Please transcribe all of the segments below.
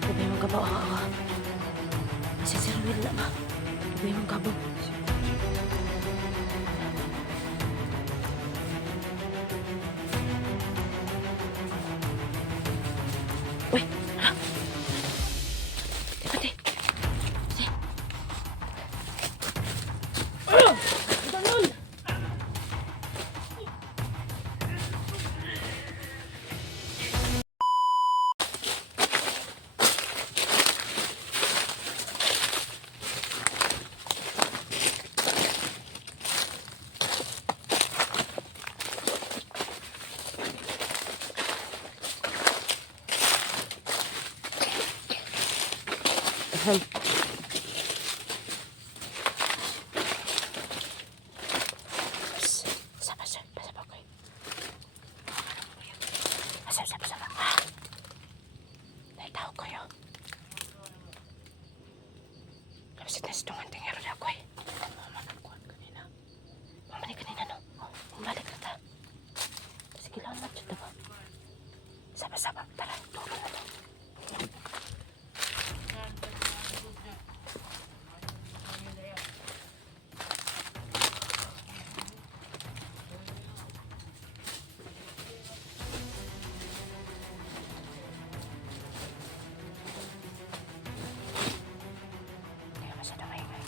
Gabi mong kabaw. Si Sir Will na ma. Gabi mong kabaw. Uy! Hala! Pati! Pati! Tangon! Sabar, sabar, sabar ko. Sabar, sabar, sabar. Naitaw ko yun. Kapag sa testungan tingin rin ako eh. Mamanan kanina. Mamalik kanina no. Mabalik na ta. Sige lang na dyan ba? Sabar, sabar. Tara, tulong na to. Kaya masyadong maingay.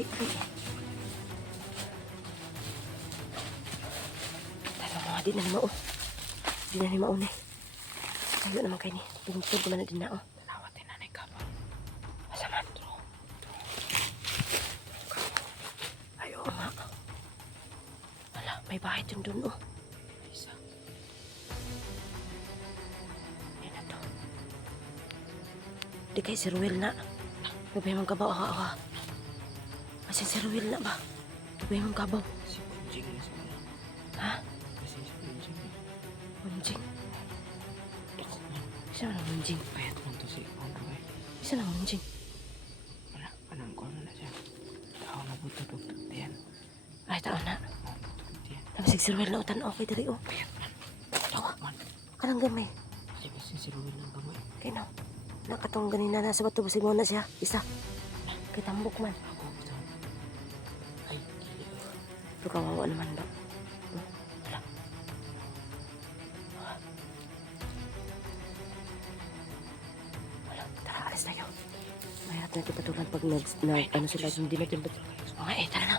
Dali. Tara mga di na ni mao. Di na ni mao ni. Sayo naman kayo ni. Tungtod ko na din na oh. Talawatin na ni Kabang. Masaman. Ayaw nga. Wala, may bahay dun dun oh. Isa. Yan na to. Di kay si Ruel na. Gabay mong kabaw aha. Kasi si Ruel na ba? Gabay mong kabaw. Si Punjing na sa mga. Ha? Kasi si Punjing. Munjing. Isa na munjing. Payat man to si Konroy. Isa na munjing. Wala, anong ko na siya. Tao na buto doktor diyan. Ay, taon na. Doktor diyan. Tapos si Ruel na utan okay dari oh. Payat man. Tawa. Man. Kanang gamay. Kasi kasi si Ruel ng gamay. Kay no. Nakatong ganina na sa bato basig mo na siya. Isa. Kay tambok man. Ako gusto. Ay, kili ko. Pero kawawa naman ba? Wala. Wala. Tara, alis tayo. Mahirap natin patulan pag ano sila, hindi natin patulan. Okay, tara na.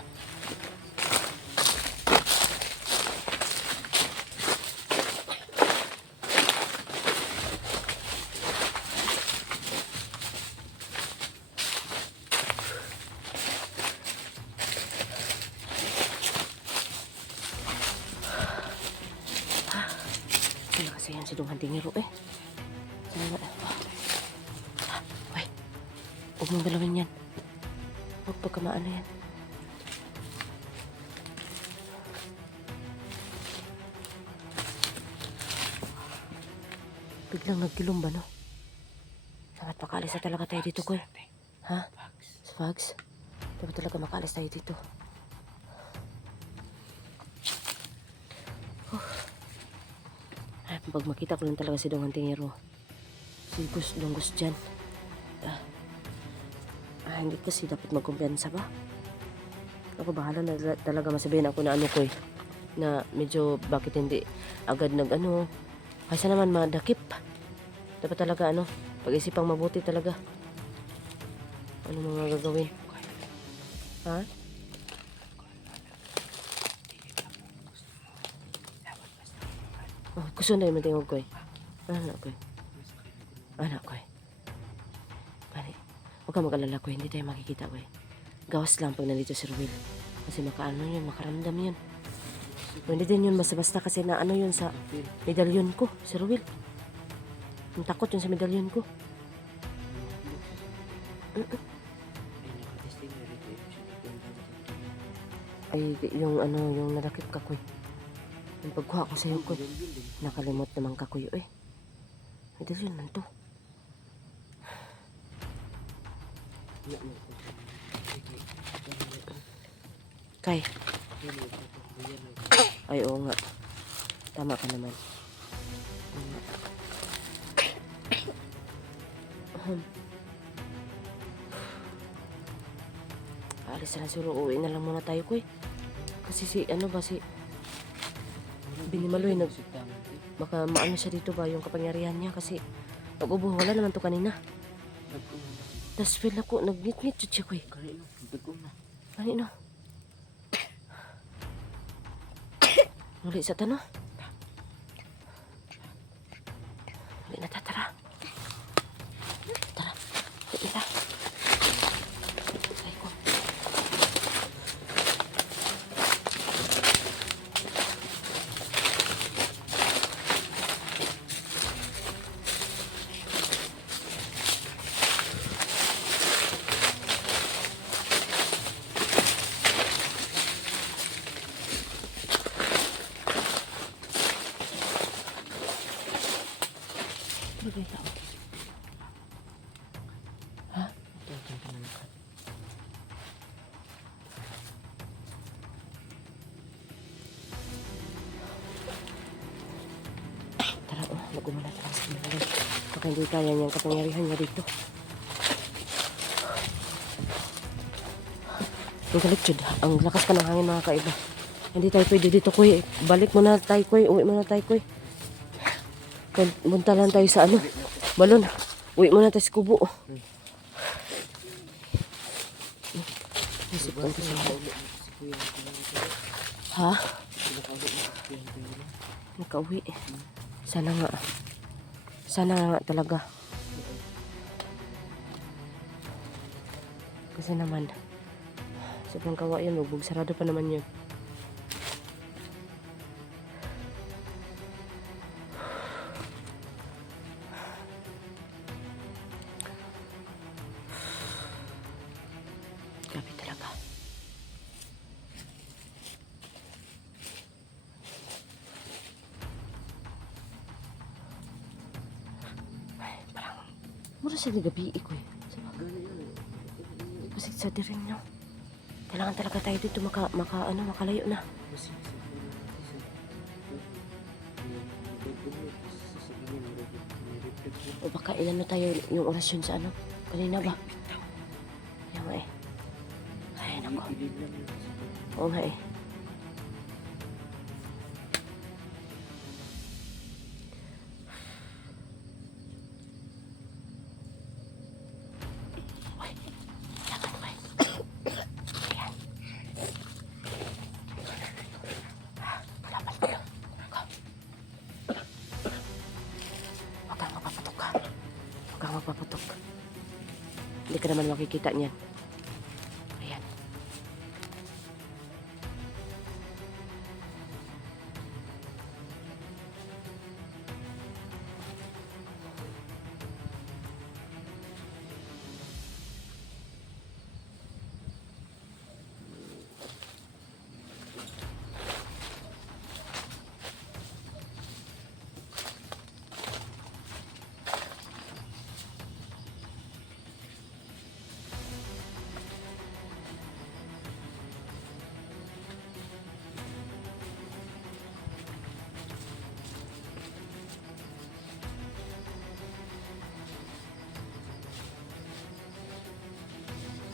Sino kasi yan si Dong Handingero eh. Sino nga? Uy, huwag mong galawin yan. Huwag pagkamaano yan. Biglang nagkilom ba no? Sangat makaalis na talaga tayo dito ko eh. Ha? Sa Fags? Dapat talaga makaalis tayo dito. Pag makita ko lang talaga si Dong Antingero, si Gus Donggus dyan. Hindi kasi dapat magkumpiyansa ba? Ako bahala na talaga masabihin ako na ano ko eh. Na medyo bakit hindi agad nag ano. Kaysa naman madakip. Dapat talaga ano, pag-isipang mabuti talaga. Ano mga gagawin? Ha? Oh, gusto na yung tingog ko eh. Anak ko eh. Anak ko eh. Mali. Huwag ka mag-alala ko, hindi tayo makikita ko eh. Gawas lang pag nandito si Ruel. Kasi makaano yun, makaramdam yun. Hindi din yun basta-basta kasi na ano yun sa medalyon ko, si Ruel. Ang takot yun sa medalyon ko. Ay, yung ano, yung nadakip ka ko eh. Yung pagkuha ko sa'yo ko, nakalimot naman ka kuyo eh. Medalyon man to. Kay. Ay, oo nga. Tama ka naman. Alis na lang siguro. Uwi na lang muna tayo ko eh. Kasi si, ano ba si... Binimaloy, baka maano siya dito ba yung kapangyarihan niya kasi nag-ubo, wala naman to kanina. Tapos feel ako, nag-ngit-ngit siya ko eh. Kanino? Muli sa tanong. Muli na tara. Tara. Tara. Ay ko. Bagay tao. Ha? Tara, nag-umana tayo sa kanila. Baka hindi kaya niyang kapangyarihan niya dito. Ang kaliktsod, ang lakas ka ng hangin mga kaiba. Hindi tayo pwede dito, Kuy. Balik muna tayo, Kuy. Uwi muna tayo, Kuy. Punta lang tayo sa ano, balon. Uwi muna tayo sa kubo. Isip ko kasi. Si Kuya. Ha? Nakauwi na si Kuya. Nakauwi. Sana nga. Sana nga talaga. Kasi naman, sobrang kawa yun. Magbog sarado pa naman yun. Grabe talaga. Ay, parang mura sa gabi ko eh. Kasi sa dirin nyo. Kailangan talaga tayo dito makalayo na. O baka inano tayo yung orasyon sa ano? Kanina ba? Yan nga eh. Ay, nako. Oo nga eh. Uy, lakad ko eh. Ayan. Kalaban ko lang. Ako. Huwag kang mapapatok ka. Huwag kang mapapatok. Hindi ka naman makikita niyan. Ayan.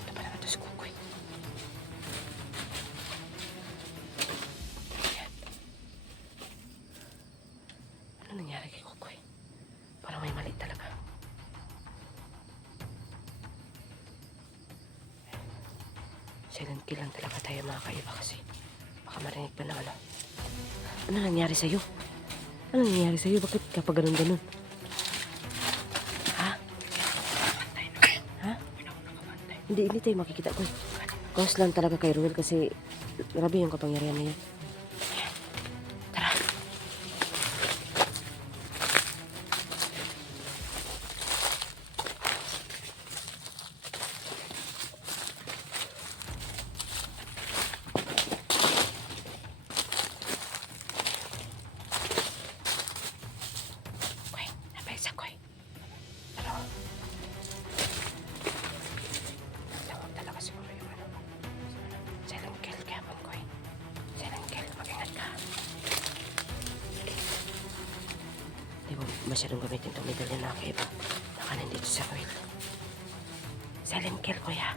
Ito pa naman ito si Kukoy. Ayan. Ano nangyari kay Kukoy? Parang may mali talaga. Silent kill lang talaga tayo mga kaiba kasi baka marinig pa na ano. Ano nangyari sa'yo? Ano nangyari sa'yo? Bakit kapag ganun-ganun? Ha? Ha? Hindi tayo makikita ko. Close lang talaga kay Ruel kasi grabe yung kapangyarihan niya. Ayan. Tara. Koy, napaysa Koy. Pero, tawag talaga siguro yung ano. Silent kill kaya po Koy. Silent kill, mag-ingat ka. Di ba masyadong gamitin itong medalya na kaiba. Baka nandito sa Ruel. Silent kill Kuya.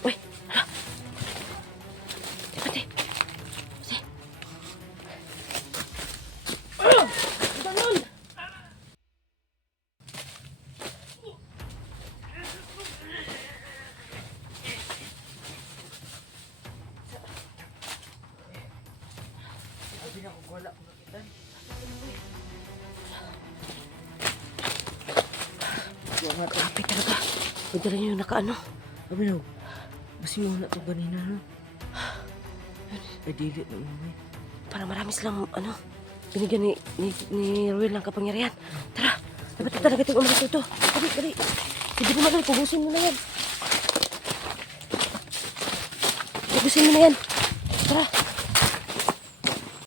Uy, hala. Dapat eh. Kasi. Ganun! Sabi na ko wala ko nakita. Grabe talaga. Pwede rin yung nakaano. Sabi na, basi mo na ito ganina, no? Ay, dilit na umay. Para marami silang ano. Binigyan ni Ruel ng kapangyarihan. Tara. Dapat na talaga itong umalis ito. Dali. Sige mo na, pugusin mo na yan. Pugusin mo na yan. Tara.